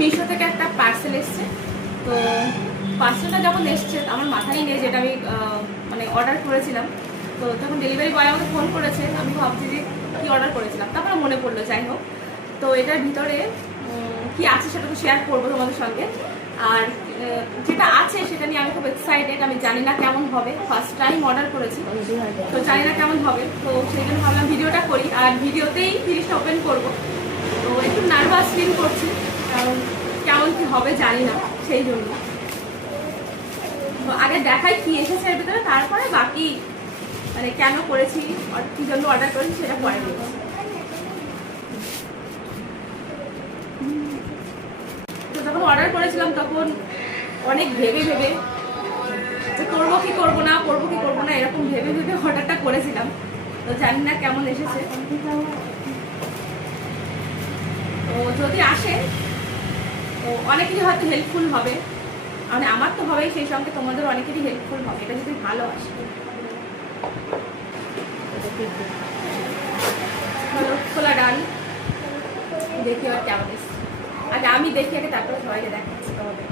মিশো থেকে একটা পার্সেল এসছে। তো পার্সেলটা যখন এসছে আমার মাথায় নেই যেটা আমি মানে অর্ডার করেছিলাম। তো যখন ডেলিভারি বয় আমাকে ফোন করেছে আমি ভাবছি যে কী অর্ডার করেছিলাম, তারপরে মনে পড়লো। যাই হোক, তো এটার ভিতরে কি আছে সেটা তো শেয়ার করবো তোমাদের সঙ্গে। আর যেটা আছে সেটা নিয়ে আমি খুব এক্সাইটেড। আমি জানি না কেমন হবে, ফার্স্ট টাইম অর্ডার করেছি, তো জানি না কেমন হবে। তো সেই জন্য ভাবলাম ভিডিওটা করি, আর ভিডিওতেই জিনিসটা ওপেন করবো। তো একটু নার্ভাস ফিল করছি, কারণ কেমন কি হবে জানি না, সেই জন্য। তো আগে দেখাই কি এসেছে এর ভিতরে, তারপরে বাকি মানে কেন করেছি আর কি জন্য অর্ডার করেছি সেটা পরে দেবো। তো যখন অর্ডার করেছিলাম তখন অনেক ভেবে ভেবে যে করবো কি করবো না এরকম ভেবে ভেবে অর্ডারটা করেছিলাম। তো জানি না কেমন এসেছে। তো যদি আসে তো অনেকেরই হয়তো হেল্পফুল হবে, মানে আমার তো হবেই, সেই সঙ্গে তোমাদের অনেকেরই হেল্পফুল হবে এটা যদি ভালো আসে। খোলা ডান, দেখি আর কেমন এসছে। আগে আমি দেখি আগে, তারপরে সবাইকে দেখাচ্ছি তোমাদের।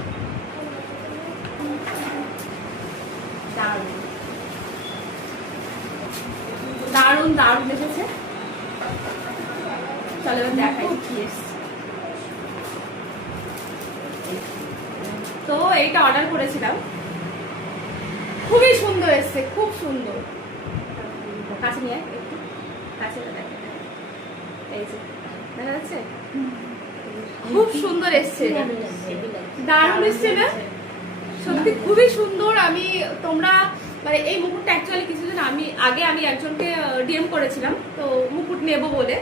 দারুণ দারুণ এসেছে। চলো এবার দেখাই কি এসছে। তো এইটা অর্ডার করেছিলাম, খুবই সুন্দর এসছে, খুব সুন্দর। কাছে নিয়ে একটু কাছে দেখা, এই যে দেখা যাচ্ছে, খুব সুন্দর এসছে, দারুণ এসছে না? সত্যি খুবই সুন্দর। আমি তোমরা মানে এই মুকুটটা অ্যাকচুয়ালি কিছুদিন আমি একজনকে ডিএম করেছিলাম, তো মুকুট নেব বলে।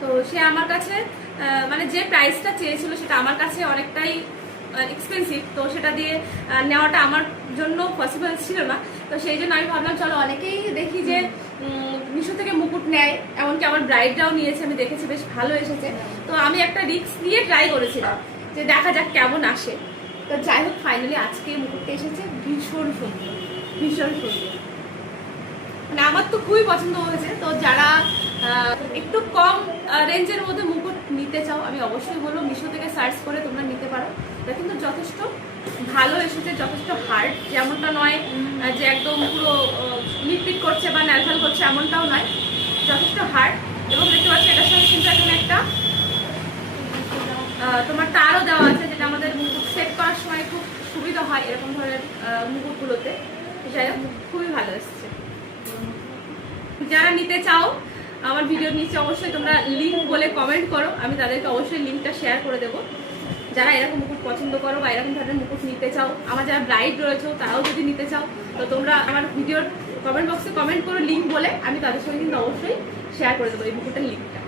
তো সে আমার কাছে মানে যে প্রাইসটা চেয়েছিল সেটা আমার কাছে অনেকটাই এক্সপেন্সিভ, তো সেটা দিয়ে নেওয়াটা আমার জন্য পসিবল ছিল না। তো সেই জন্য আমি ভাবলাম চলো, অনেকেই দেখি যে মিশো থেকে মুকুট নেয়, এমনকি আমার ব্রাইডরাও নিয়েছে, আমি দেখেছি বেশ ভালো এসেছে। তো আমি একটা রিস্ক নিয়ে ট্রাই করেছিলাম যে দেখা যাক কেমন আসে। তো যাই হোক, ফাইনালি আজকে মুকুটটা এসেছে, ভীষণ সুন্দর, ভীষণ সুন্দর, মানে আমার তো খুবই পছন্দ হয়েছে। তো যারা একটু কম রেঞ্জের মধ্যে মুকুট নিতে চাও, আমি অবশ্যই বলবো মিশো থেকে সার্চ করে তোমরা নিতে পারো। এটা কিন্তু যথেষ্ট ভালো এসেছে, যথেষ্ট হার্ড, যেমনটা নয় যে একদম পুরো মিটপিট করছে বা ন্যালফাল করছে, এমনটাও নয়, যথেষ্ট হার্ড। এবং দেখতে পাচ্ছি এটার সঙ্গে কিন্তু এখন একটা তোমার তারও দেওয়া আছে, যেটা আমাদের মুকুট সেট করার সময় খুব সুবিধা হয় এরকম ধরনের মুকুটগুলোতে। যাই হোক, খুবই ভালো এসছে। যারা নিতে চাও আমার ভিডিওর নিচে অবশ্যই তোমরা লিঙ্ক বলে কমেন্ট করো, আমি তাদেরকে অবশ্যই লিঙ্কটা শেয়ার করে দেবো। যারা এরকম মুকুট পছন্দ করো বা এরকম ধরনের মুকুট নিতে চাও, আমার যারা ব্রাইড রয়েছে তারাও যদি নিতে চাও, তো তোমরা আমার ভিডিওর কমেন্ট বক্সে কমেন্ট করো লিঙ্ক বলে, আমি তাদের সঙ্গে কিন্তু অবশ্যই শেয়ার করে দেবো এই মুকুটের লিঙ্কটা।